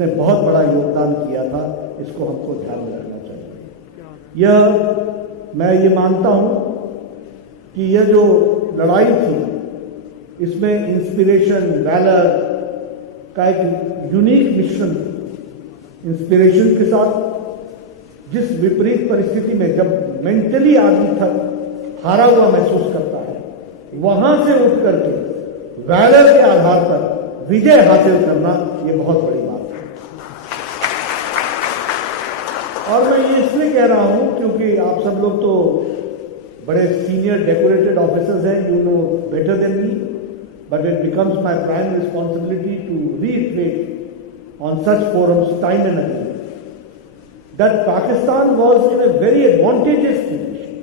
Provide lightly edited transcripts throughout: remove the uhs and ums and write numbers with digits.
जिसने बहुत बड़ा योगदान किया था, इसको हमको ध्यान में रखना चाहिए। यह मैं ये मानता हूं कि यह जो लड़ाई थी इसमें इंस्पिरेशन, वैलर का एक यूनिक मिश्रण था। इंस्पिरेशन के साथ जिस विपरीत परिस्थिति में जब मेंटली आदमी थक हारा हुआ महसूस करता है, वहां से उठ करके वैलर के आधार पर विजय हासिल करना, ये बहुत बड़ी बात है। और मैं ये इसलिए कह रहा हूं क्योंकि आप सब लोग तो बड़े सीनियर डेकोरेटेड ऑफिसर्स हैं, you know better than me, but it becomes my prime responsibility to reiterate on such forums time and again that Pakistan was in a very advantageous position.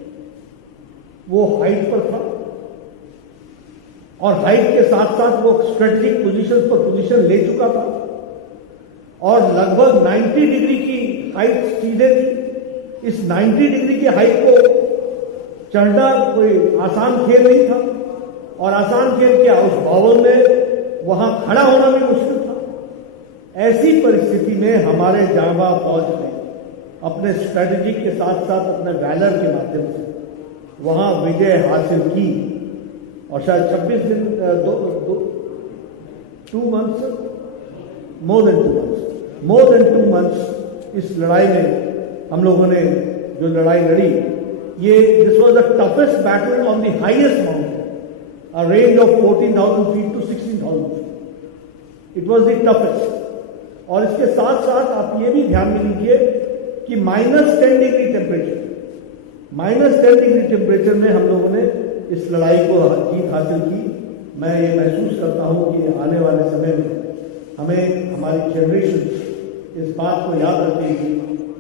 वो हाइट पर था और height के साथ साथ वो strategic position पर position ले चुका था और लगभग 90 डिग्री की हाइट सीधे थी। इस 90 डिग्री की हाइट को चढ़ना कोई आसान खेल नहीं था और आसान खेल क्या, उस भवन में वहां खड़ा होना भी मुश्किल था। ऐसी परिस्थिति में हमारे जांबाज फौज ने अपने स्ट्रेटेजी के साथ साथ अपने वैलर के माध्यम से वहां विजय हासिल की और शायद 26 दिन 2 मंथ्स, मोर देन 2 मंथ्स इस लड़ाई में हम लोगों ने जो लड़ाई लड़ी, ये this was the toughest battle on the highest mountain, a range of 14,000 feet to 16,000 feet. It was the toughest. और इसके साथ साथ आप ये भी ध्यान में लीजिए कि -10 डिग्री टेम्परेचर में हम लोगों ने इस लड़ाई को जीत हासिल की। मैं ये महसूस करता हूं कि आने वाले समय में हमें, हमारी जनरेशन इस बात को याद रखेगी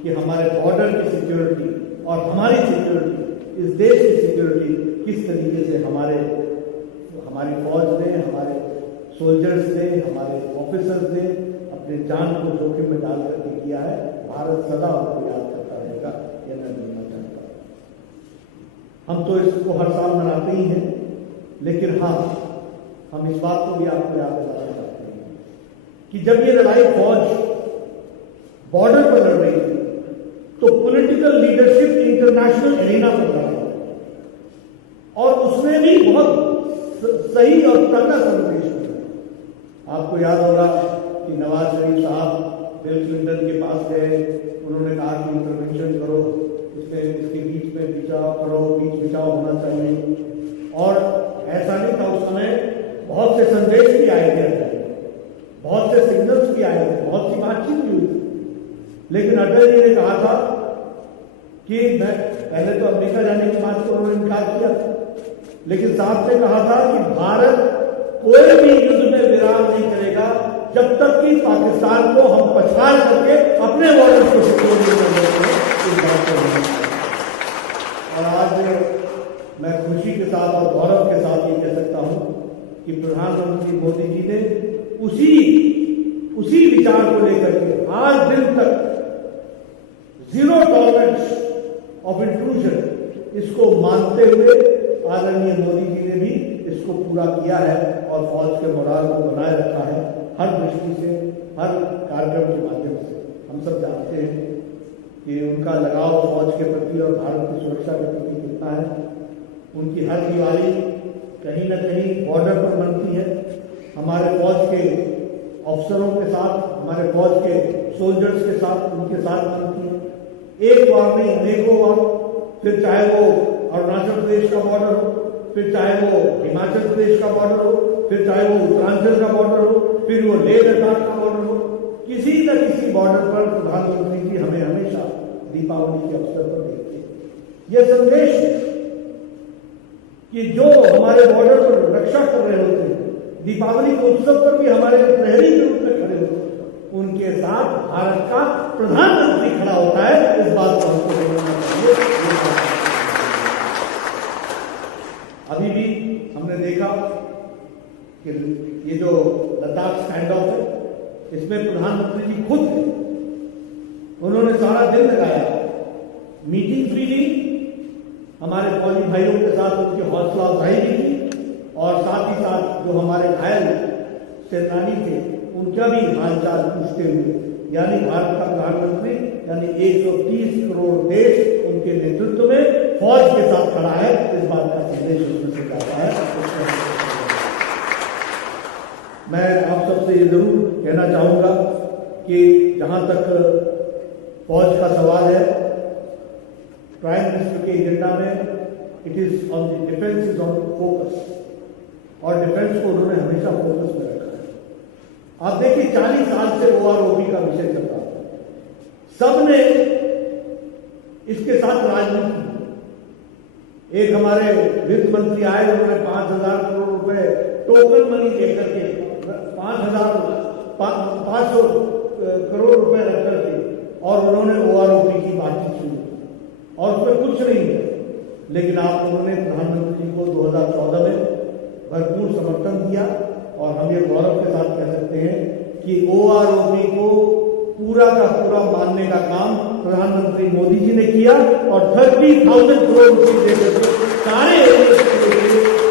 कि हमारे बॉर्डर की सिक्योरिटी और हमारी सिक्योरिटी, इस देश की सिक्योरिटी किस तरीके से हमारी फौज ने, हमारे सोल्जर्स ने, हमारे ऑफिसर्स ने अपने जान को जोखिम में डाल करके किया है। भारत सदा उनको याद करता रहेगा, यह मैं बोलना चाहता हूं। हम तो इसको हर साल मनाते ही हैं, लेकिन हाँ, हम इस बात को भी आपको याद दिलाना चाहते हैं कि जब ये लड़ाई फौज बॉर्डर पर लड़ रही थी तो पॉलिटिकल लीडरशिप इंटरनेशनल एरिना पर लड़ रही थी और उसने भी बहुत सही और तगड़ा संदेश दिया। आपको याद होगा कि नवाज शरीफ साहब बिल क्लिंटन के पास गए, उन्होंने कहा कि इंटरवेंशन करो, इसके बीच में बीच बिचाव होना चाहिए। और ऐसा नहीं था, उस समय बहुत से संदेश भी आए थे, बहुत से सिग्नल्स भी आए थे, बहुत सी बातचीत भी हुई, लेकिन अटल जी ने कहा था कि मैं पहले तो अमेरिका जाने की बात को उन्होंने इनकार किया था, लेकिन साहब ने कहा था कि भारत कोई भी युद्ध में विराम नहीं करेगा जब तक कि पाकिस्तान को हम पछाड़ करके अपने बॉर्डर को सिक्योर नहीं कर देंगे। और आज मैं खुशी के साथ और गौरव के साथ ये कह सकता हूं कि प्रधानमंत्री मोदी जी ने उसी विचार को लेकर के आज दिन तक जीरो टॉलरेंस ऑफ इंट्रूजन, इसको मानते हुए आदरणीय मोदी जी ने भी इसको पूरा किया है और फौज के मोराल को बनाए रखा है हर दृष्टि से, हर कार्यक्रम के माध्यम से। हम सब जानते हैं कि उनका लगाव फौज के प्रति और भारत की सुरक्षा के प्रति कितना है। उनकी हर दिवाली कहीं न कहीं बॉर्डर पर बनती है, हमारे फौज के अफसरों के साथ, हमारे फौज के सोल्जर्स के साथ, उनके साथ बनती है। एक बार नहीं, अनेकों बार, फिर चाहे वो अरुणाचल प्रदेश का बॉर्डर हो, फिर चाहे वो हिमाचल प्रदेश का बॉर्डर हो, फिर चाहे वो उत्तरांचल का बॉर्डर हो, फिर वो लेह लद्दाख का बॉर्डर हो, किसी न किसी बॉर्डर पर प्रधानमंत्री जी हमें हमेशा दीपावली के अवसर पर देखते हैं। यह संदेश है कि जो हमारे बॉर्डर पर रक्षा कर रहे होते हैं, दीपावली के उत्सव पर भी हमारे प्रहरी के रूप में खड़े होते हैं, उनके साथ भारत का प्रधानमंत्री खड़ा होता है। इस बात को हमको समझना चाहिए। अभी भी हमने देखा कि ये जो लद्दाख स्टैंड ऑफ है, इसमें प्रधानमंत्री जी खुद थे, उन्होंने सारा दिन लगाया, मीटिंग भी ली, हमारे फौजी भाइयों के साथ उनकी हौसला अफजाई भी की और साथ ही साथ जो हमारे घायल सेनानी थे उनका भी हालचाल पूछते हुए, यानी भारत का प्रधानमंत्री यानी 130 करोड़ देश उनके नेतृत्व में फौज के साथ खड़ा है, इस बात का संदेश उसमें से जाता है। मैं आप सबसे ये जरूर कहना चाहूंगा कि जहां तक फौज का सवाल है, प्राइम मिनिस्टर के एजेंडा में it is on the defence is on focus, और डिफेंस को उन्होंने हमेशा फोकस में रखा है। आप देखिए 40 साल से OROP का विषय चल रहा है, सबने इसके साथ राजनीति की। एक हमारे वित्त मंत्री आए, उन्होंने 5,000 करोड़ रुपए टोकन मनी देकर के 500 करोड़ रुपए रख करके, और उन्होंने OROP की बातचीत शुरू की, और उसमें कुछ नहीं है। लेकिन आप उन्होंने प्रधानमंत्री जी को 2014 में भरपूर समर्थन दिया, और हम ये गौरव के साथ कह सकते हैं कि OROP को पूरा का पूरा मानने का काम प्रधानमंत्री मोदी जी ने किया, और 30,000 करोड़ रुपए देकर सारे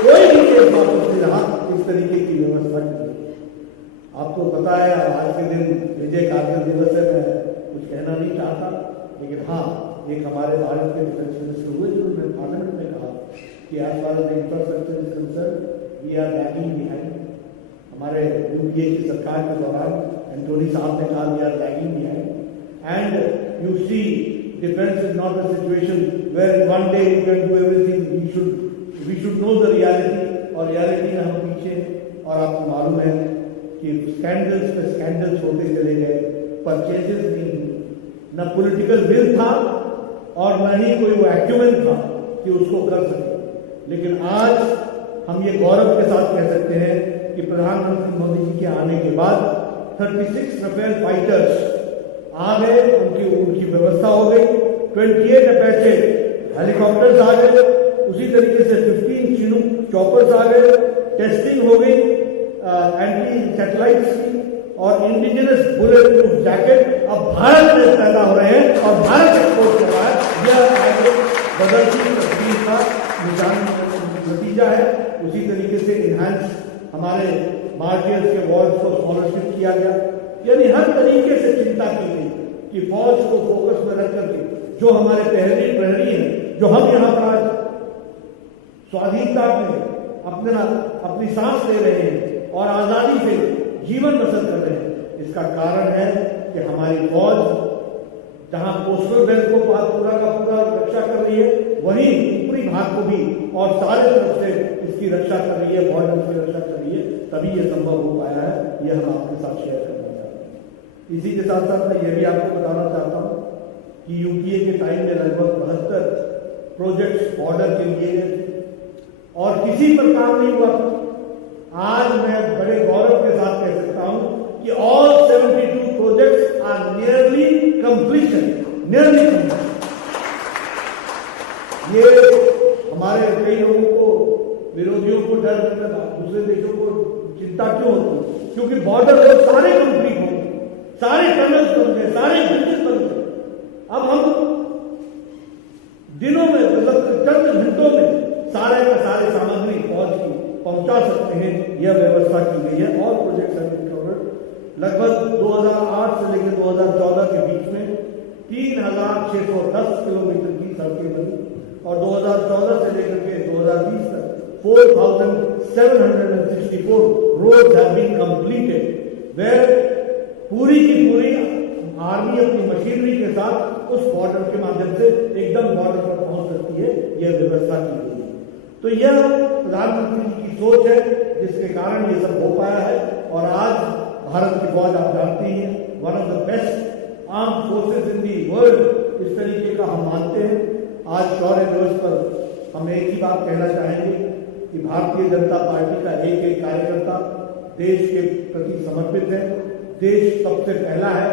कोई भी केस वापस नहीं रहा, इस तरीके की व्यवस्था की। आपको पता है आज के दिन विजय कारगिल दिवस है, मैं कुछ कहना नहीं चाहता, लेकिन हाँ, एक हमारे भारत के डिफेंस मिनिस्टर हुए जिन्होंने पार्लियामेंट में कहा कि as far as infrastructure is concern we are lagging behind. हमारे UPA की सरकार के दौरान एंटोनी साहब ने कहा we are lagging behind, and you see defence is not a situation where one day you can do everything, we should know the reality, और reality में हम पीछे हैं। और आपको मालूम है कि स्कैंडल्स पे स्कैंडल्स होते चले गए, परचेजेस नहीं हुए, न पॉलिटिकल विल था और न ही कोई वो एक्यूमेंट था कि उसको कर सके। लेकिन आज हम ये गौरव के साथ कह सकते हैं कि प्रधानमंत्री मोदी जी के आने के बाद 36 राफेल फाइटर्स आ गए, उनकी व्यवस्था हो गई, 28 अपैचे हेलीकॉप्टर्स आ गए, उसी तरीके से 15 चिनूक चॉपर्स आ गए, टेस्टिंग हो गई एंटी सैटेलाइट्स की, और इंडिजिनस बुलेट प्रूफ जैकेट अब भारत में पैदा हो रहे हैं और भारत एक्सपोर्ट कर रहा है। यह आगे बदलती तस्वीर का नतीजा है। उसी तरीके से इनहैंस हमारे मार्टियर्स के वार्ड्स को स्कॉलरशिप किया गया, यानी हर तरीके से चिंता की गई कि फौज को फोकस में रख करके जो हमारे प्रहरी हैं, जो हम यहाँ पर स्वाधीनता में अपनी सांस ले रहे हैं और आजादी से जीवन बसर कर रहे हैं, इसका कारण है कि हमारी फौज जहां कोस्टल बेल्ट को पूरा का पूरा रक्षा कर रही है, वहीं ऊपरी भाग को भी और सारे तरफ से इसकी रक्षा कर रही है, बॉर्डर की रक्षा कर रही है, तभी ये संभव हो पाया है। ये हम आपके साथ शेयर करना चाहते हैं। इसी के साथ साथ मैं ये भी आपको बताना चाहता हूं कि UPA के टाइम में लगभग 72 प्रोजेक्ट्स बॉर्डर के लिए और किसी पर काम नहीं हुआ। आज मैं बड़े गौरव के साथ कह सकता हूं कि all 72 projects are nearly completion, ये हमारे कई लोगों को, विरोधियों को डर, दूसरे देशों को चिंता क्यों होती? क्योंकि बॉर्डर रोड सारे कंप्लीट हो गए, सारे टनल्स बन गए, सारे ब्रिजेस बन गए। अब हम दिनों में, मतलब चंद घंटों में सारे का सारे सामग्री फौज की पहुंचा सकते हैं, यह व्यवस्था की गई है। और प्रोजेक्ट लगभग 2008 से लेकर 2014 के बीच में 3,610 किलोमीटर की सड़कें बनी, और 2014 से लेकर के 2020 तक 4,764 roads have been completed, where पूरी की पूरी आर्मी अपनी मशीनरी के साथ उस बॉर्डर के माध्यम से एकदम बॉर्डर पर पहुंच सकती है, यह व्यवस्था की गई है। तो यह प्रधानमंत्री जी की सोच है, जिसके कारण ये सब हो पाया है। और आज भारत की फौज आप जानते हैं, one of the best armed forces in the world, इस तरीके का हम मानते हैं। आज शौर्य दिवस पर हम एक ही बात कहना चाहेंगे कि भारतीय जनता पार्टी का एक एक कार्यकर्ता देश के प्रति समर्पित है। देश सबसे पहला है,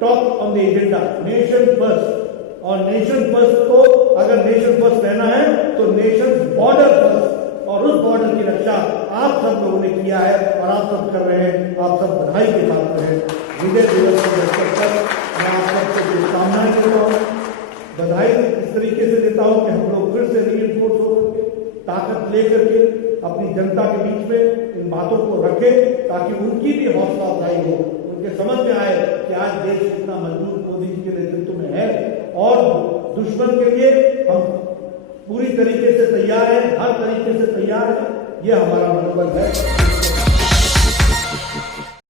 top on the agenda, nation first. और नेशन फर्स्ट को अगर नेशन फर्स्ट रहना है तो नेशन बॉर्डर फर्स्ट, और उस बॉर्डर की रक्षा आप सब लोगों ने किया है और आप सब कर रहे हैं। आप सब बधाई के साथ रहे। विजय दिवस के अवसर पर मैं आप सबको शुभकामनाएं देता हूँ, बधाई इस तरीके से देता हूँ कि हम लोग फिर से रीइंफोर्स होकर के, ताकत लेकर के अपनी जनता के बीच में इन बातों को रखें ताकि उनकी भी हौसला अफजाई हो, उनके समझ में आए कि आज देश कितना मजबूत मोदी जी के नेतृत्व में है और दुश्मन के लिए हम पूरी तरीके से तैयार हैं, हर तरीके से तैयार हैं। ये हमारा मनोबल है।